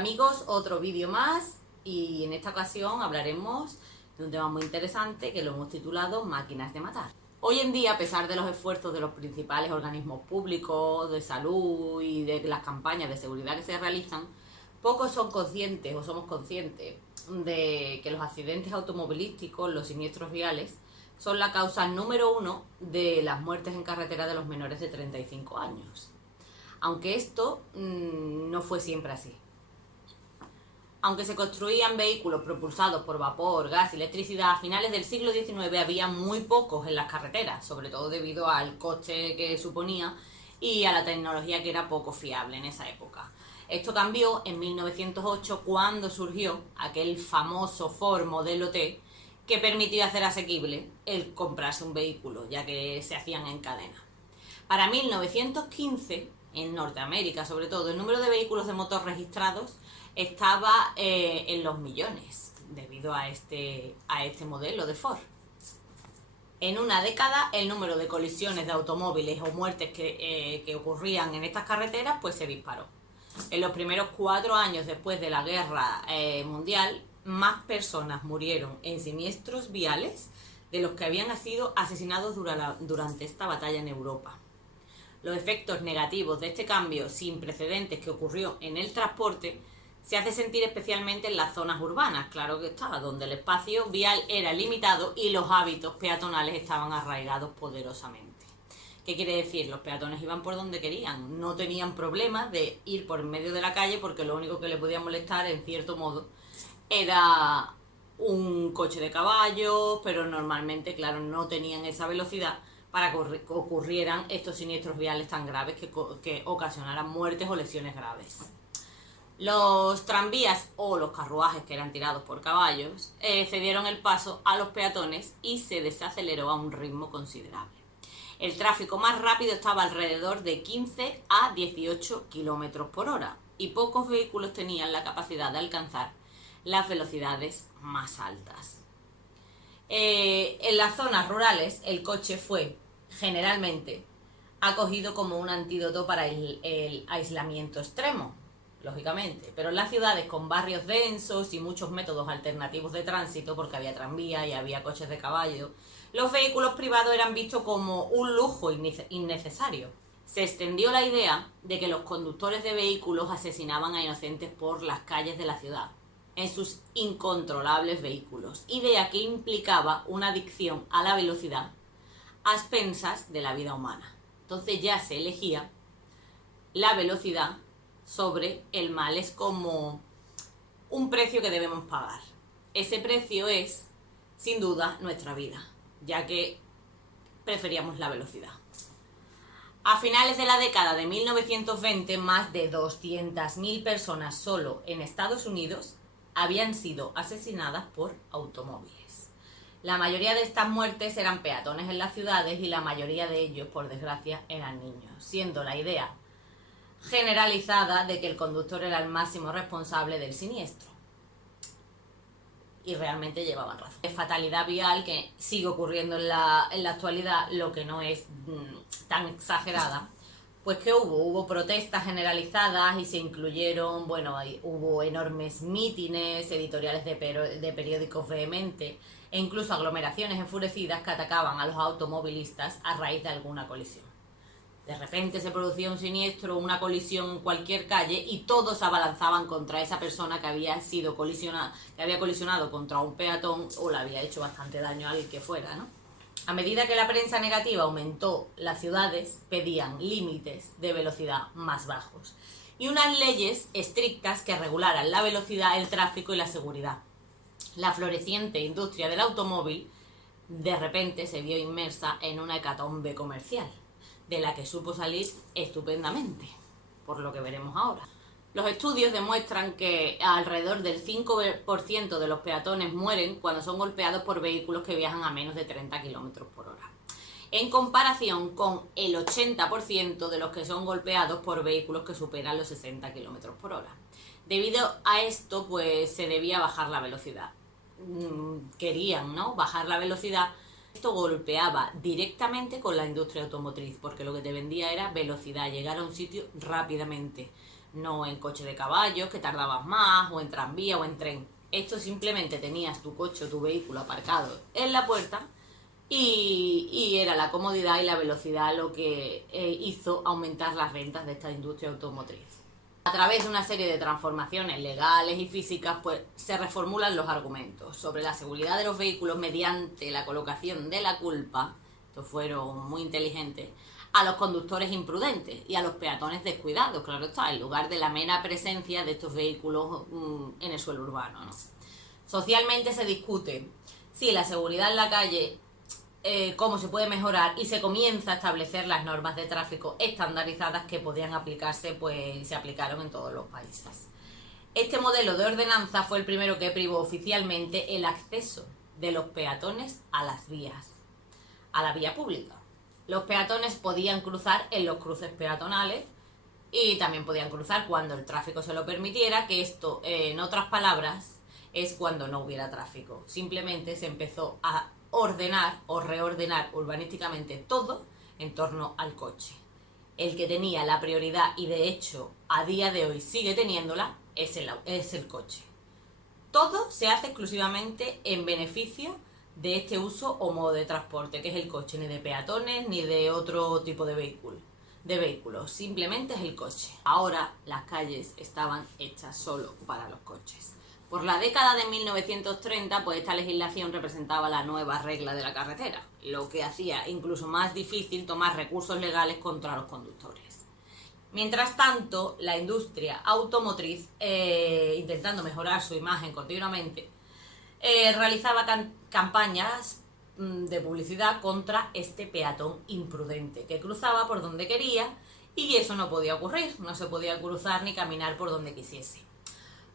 Hola amigos, otro vídeo más y en esta ocasión hablaremos de un tema muy interesante que lo hemos titulado Máquinas de matar. Hoy en día, a pesar de los esfuerzos de los principales organismos públicos de salud y de las campañas de seguridad que se realizan, pocos son conscientes o somos conscientes de que los accidentes automovilísticos, los siniestros viales, son la causa número 1 de las muertes en carretera de los menores de 35 años. Aunque esto no fue siempre así. Aunque se construían vehículos propulsados por vapor, gas y electricidad, a finales del siglo XIX había muy pocos en las carreteras, sobre todo debido al coste que suponía y a la tecnología que era poco fiable en esa época. Esto cambió en 1908 cuando surgió aquel famoso Ford Modelo T que permitió hacer asequible el comprarse un vehículo, ya que se hacían en cadena. Para 1915, en Norteamérica sobre todo, el número de vehículos de motor registrados estaba en los millones, debido a este modelo de Ford. En una década, el número de colisiones de automóviles o muertes que ocurrían en estas carreteras pues se disparó. En los primeros 4 años después de la guerra mundial, más personas murieron en siniestros viales de los que habían sido asesinados durante esta batalla en Europa. Los efectos negativos de este cambio sin precedentes que ocurrió en el transporte se hace sentir especialmente en las zonas urbanas, claro que está, donde el espacio vial era limitado y los hábitos peatonales estaban arraigados poderosamente. ¿Qué quiere decir? Los peatones iban por donde querían, no tenían problemas de ir por medio de la calle porque lo único que les podía molestar, en cierto modo, era un coche de caballos, pero normalmente, claro, no tenían esa velocidad para que ocurrieran estos siniestros viales tan graves que ocasionaran muertes o lesiones graves. Los tranvías o los carruajes que eran tirados por caballos cedieron el paso a los peatones y se desaceleró a un ritmo considerable. El tráfico más rápido estaba alrededor de 15 a 18 km por hora y pocos vehículos tenían la capacidad de alcanzar las velocidades más altas. En las zonas rurales el coche fue generalmente acogido como un antídoto para el aislamiento extremo, lógicamente, pero en las ciudades con barrios densos y muchos métodos alternativos de tránsito, porque había tranvía y había coches de caballo, los vehículos privados eran vistos como un lujo innecesario. Se extendió la idea de que los conductores de vehículos asesinaban a inocentes por las calles de la ciudad en sus incontrolables vehículos, idea que implicaba una adicción a la velocidad a expensas de la vida humana. Entonces ya se elegía la velocidad sobre el mal, es como un precio que debemos pagar. Ese precio es, sin duda, nuestra vida, ya que preferíamos la velocidad. A finales de la década de 1920, más de 200.000 personas solo en Estados Unidos habían sido asesinadas por automóviles. La mayoría de estas muertes eran peatones en las ciudades y la mayoría de ellos, por desgracia, eran niños, siendo la idea generalizada de que el conductor era el máximo responsable del siniestro. Y realmente llevaban razón. Es fatalidad vial que sigue ocurriendo en la actualidad, lo que no es tan exagerada. Pues que hubo protestas generalizadas y se incluyeron, hubo enormes mítines, editoriales de periódicos vehementes e incluso aglomeraciones enfurecidas que atacaban a los automovilistas a raíz de alguna colisión. De repente se producía un siniestro, una colisión en cualquier calle y todos se abalanzaban contra esa persona que había colisionado contra un peatón o le había hecho bastante daño al que fuera, ¿no? A medida que la prensa negativa aumentó, las ciudades pedían límites de velocidad más bajos y unas leyes estrictas que regularan la velocidad, el tráfico y la seguridad. La floreciente industria del automóvil de repente se vio inmersa en una hecatombe comercial, de la que supo salir estupendamente, por lo que veremos ahora. Los estudios demuestran que alrededor del 5% de los peatones mueren cuando son golpeados por vehículos que viajan a menos de 30 km por hora, en comparación con el 80% de los que son golpeados por vehículos que superan los 60 km por hora. Debido a esto, pues se debía bajar la velocidad. Querían, ¿no?, bajar la velocidad. Esto golpeaba directamente con la industria automotriz, porque lo que te vendía era velocidad, llegar a un sitio rápidamente. no en coche de caballos, que tardabas más, o en tranvía o en tren. Esto simplemente tenías tu coche o tu vehículo aparcado en la puerta y era la comodidad y la velocidad lo que hizo aumentar las ventas de esta industria automotriz. A través de una serie de transformaciones legales y físicas, pues se reformulan los argumentos sobre la seguridad de los vehículos mediante la colocación de la culpa, estos fueron muy inteligentes, a los conductores imprudentes y a los peatones descuidados, claro está, en lugar de la mera presencia de estos vehículos en el suelo urbano, ¿no? Socialmente se discute si la seguridad en la calle, cómo se puede mejorar, y se comienza a establecer las normas de tráfico estandarizadas que podían aplicarse, pues se aplicaron en todos los países. Este modelo de ordenanza fue el primero que privó oficialmente el acceso de los peatones a las vías, a la vía pública. Los peatones podían cruzar en los cruces peatonales y también podían cruzar cuando el tráfico se lo permitiera, que esto, en otras palabras, es cuando no hubiera tráfico. Simplemente se empezó a ordenar o reordenar urbanísticamente todo en torno al coche. El que tenía la prioridad, y de hecho a día de hoy sigue teniéndola, es el coche. Todo se hace exclusivamente en beneficio de este uso o modo de transporte, que es el coche, ni de peatones ni de otro tipo de vehículos, simplemente es el coche. Ahora las calles estaban hechas solo para los coches. Por la década de 1930, pues esta legislación representaba la nueva regla de la carretera, lo que hacía incluso más difícil tomar recursos legales contra los conductores. Mientras tanto, la industria automotriz, intentando mejorar su imagen continuamente, realizaba campañas de publicidad contra este peatón imprudente que cruzaba por donde quería, y eso no podía ocurrir, no se podía cruzar ni caminar por donde quisiese.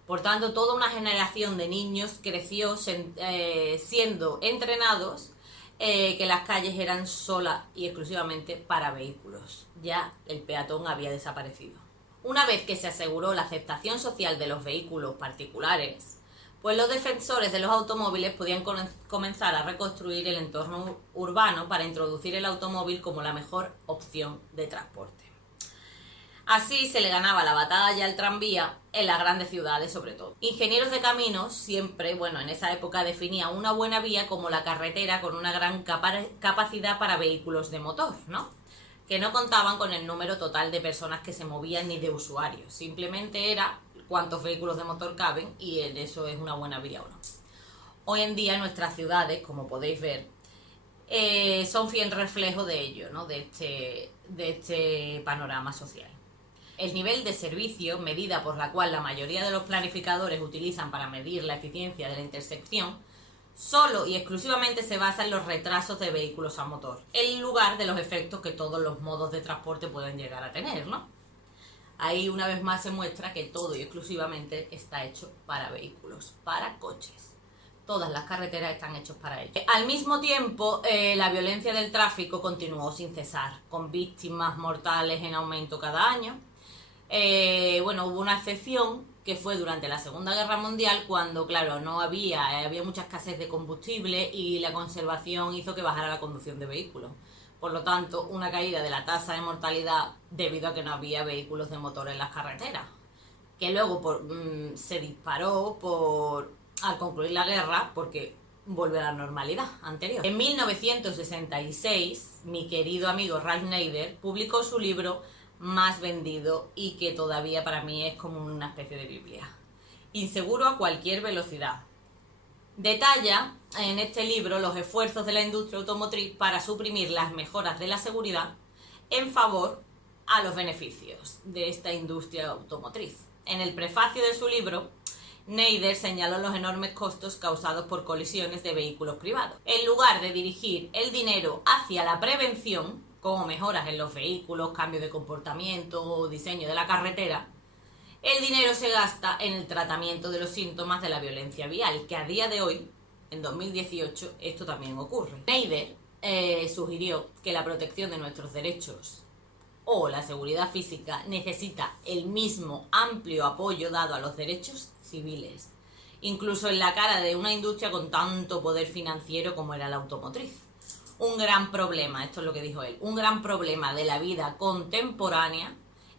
Por tanto, toda una generación de niños creció siendo entrenados que las calles eran sola y exclusivamente para vehículos. Ya el peatón había desaparecido. Una vez que se aseguró la aceptación social de los vehículos particulares, pues los defensores de los automóviles podían comenzar a reconstruir el entorno urbano para introducir el automóvil como la mejor opción de transporte. Así se le ganaba la batalla al tranvía en las grandes ciudades, sobre todo. Ingenieros de caminos siempre, en esa época definían una buena vía como la carretera con una gran capacidad para vehículos de motor, ¿no? Que no contaban con el número total de personas que se movían ni de usuarios. Simplemente era cuántos vehículos de motor caben y eso es una buena vía o no. Hoy en día nuestras ciudades, como podéis ver, son fiel reflejo de ello, ¿no? De este panorama social. El nivel de servicio, medida por la cual la mayoría de los planificadores utilizan para medir la eficiencia de la intersección, solo y exclusivamente se basa en los retrasos de vehículos a motor, en lugar de los efectos que todos los modos de transporte pueden llegar a tener, ¿no? Ahí una vez más se muestra que todo y exclusivamente está hecho para vehículos, para coches. Todas las carreteras están hechas para ello. Al mismo tiempo, la violencia del tráfico continuó sin cesar, con víctimas mortales en aumento cada año. Hubo una excepción que fue durante la Segunda Guerra Mundial, cuando, claro, había mucha escasez de combustible y la conservación hizo que bajara la conducción de vehículos. Por lo tanto, una caída de la tasa de mortalidad debido a que no había vehículos de motor en las carreteras, que luego se disparó al concluir la guerra, porque volvió a la normalidad anterior. En 1966, mi querido amigo Ralph Nader publicó su libro más vendido y que todavía para mí es como una especie de Biblia: Inseguro a cualquier velocidad. Detalla en este libro los esfuerzos de la industria automotriz para suprimir las mejoras de la seguridad en favor a los beneficios de esta industria automotriz. En el prefacio de su libro, Nader señaló los enormes costos causados por colisiones de vehículos privados. En lugar de dirigir el dinero hacia la prevención, como mejoras en los vehículos, cambio de comportamiento o diseño de la carretera, el dinero se gasta en el tratamiento de los síntomas de la violencia vial, que a día de hoy, en 2018, esto también ocurre. Nader sugirió que la protección de nuestros derechos o la seguridad física necesita el mismo amplio apoyo dado a los derechos civiles, incluso en la cara de una industria con tanto poder financiero como era la automotriz. Un gran problema, esto es lo que dijo él, un gran problema de la vida contemporánea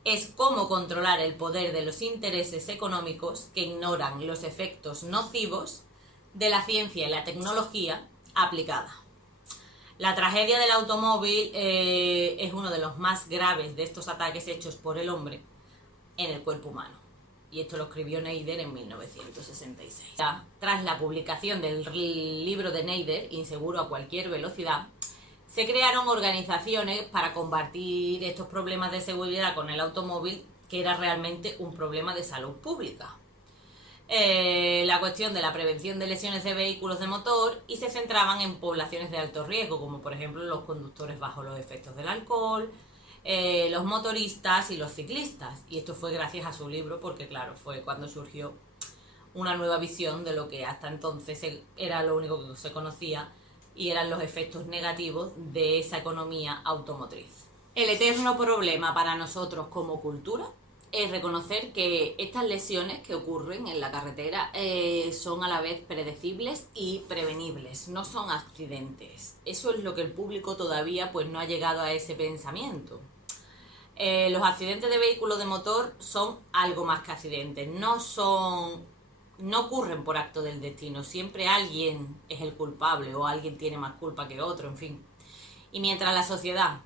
es cómo controlar el poder de los intereses económicos que ignoran los efectos nocivos de la ciencia y la tecnología aplicada. La tragedia del automóvil es uno de los más graves de estos ataques hechos por el hombre en el cuerpo humano. Y esto lo escribió Neider en 1966. Tras la publicación del libro de Neider, Inseguro a cualquier velocidad, se crearon organizaciones para combatir estos problemas de seguridad con el automóvil, que era realmente un problema de salud pública. La cuestión de la prevención de lesiones de vehículos de motor, y se centraban en poblaciones de alto riesgo, como por ejemplo los conductores bajo los efectos del alcohol, los motoristas y los ciclistas. Y esto fue gracias a su libro, porque claro, fue cuando surgió una nueva visión de lo que hasta entonces era lo único que se conocía, y eran los efectos negativos de esa economía automotriz. El eterno problema para nosotros como cultura es reconocer que estas lesiones que ocurren en la carretera son a la vez predecibles y prevenibles, no son accidentes. Eso es lo que el público todavía pues no ha llegado a ese pensamiento. Los accidentes de vehículos de motor son algo más que accidentes, no ocurren por acto del destino, siempre alguien es el culpable o alguien tiene más culpa que otro, en fin. Y mientras la sociedad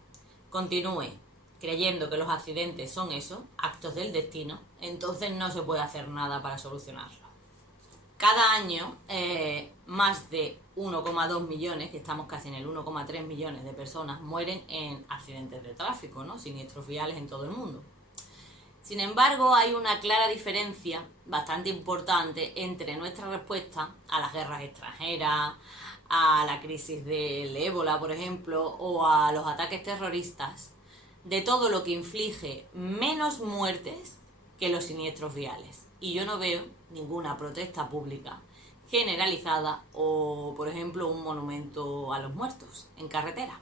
continúe creyendo que los accidentes son eso, actos del destino, entonces no se puede hacer nada para solucionarlo. Cada año más de 1,2 millones, que estamos casi en el 1,3 millones de personas, mueren en accidentes de tráfico, ¿no? Siniestros viales en todo el mundo. Sin embargo, hay una clara diferencia bastante importante entre nuestra respuesta a las guerras extranjeras, a la crisis del ébola, por ejemplo, o a los ataques terroristas, de todo lo que inflige menos muertes que los siniestros viales. Y yo no veo ninguna protesta pública generalizada o, por ejemplo, un monumento a los muertos en carretera.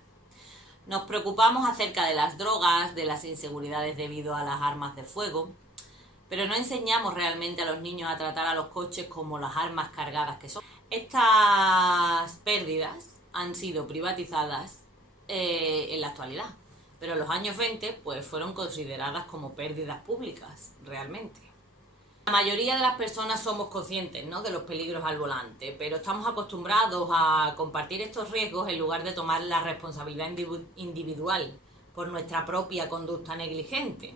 Nos preocupamos acerca de las drogas, de las inseguridades debido a las armas de fuego, pero no enseñamos realmente a los niños a tratar a los coches como las armas cargadas que son. Estas pérdidas han sido privatizadas en la actualidad, pero en los años 20 pues, fueron consideradas como pérdidas públicas, realmente. La mayoría de las personas somos conscientes, ¿no?, de los peligros al volante, pero estamos acostumbrados a compartir estos riesgos en lugar de tomar la responsabilidad individual por nuestra propia conducta negligente.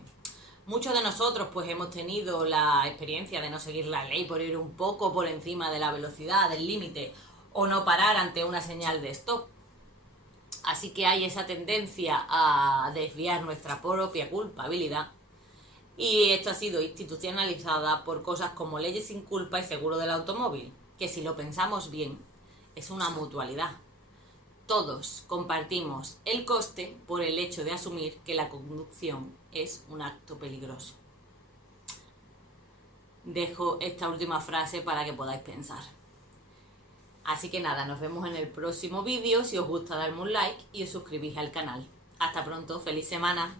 Muchos de nosotros pues hemos tenido la experiencia de no seguir la ley por ir un poco por encima de la velocidad, del límite, o no parar ante una señal de stop. Así que hay esa tendencia a desviar nuestra propia culpabilidad. Y esto ha sido institucionalizada por cosas como leyes sin culpa y seguro del automóvil, que si lo pensamos bien, es una mutualidad. Todos compartimos el coste por el hecho de asumir que la conducción es un acto peligroso. Dejo esta última frase para que podáis pensar. Así que nada, nos vemos en el próximo vídeo. Si os gusta, darme un like y os suscribís al canal. Hasta pronto, feliz semana.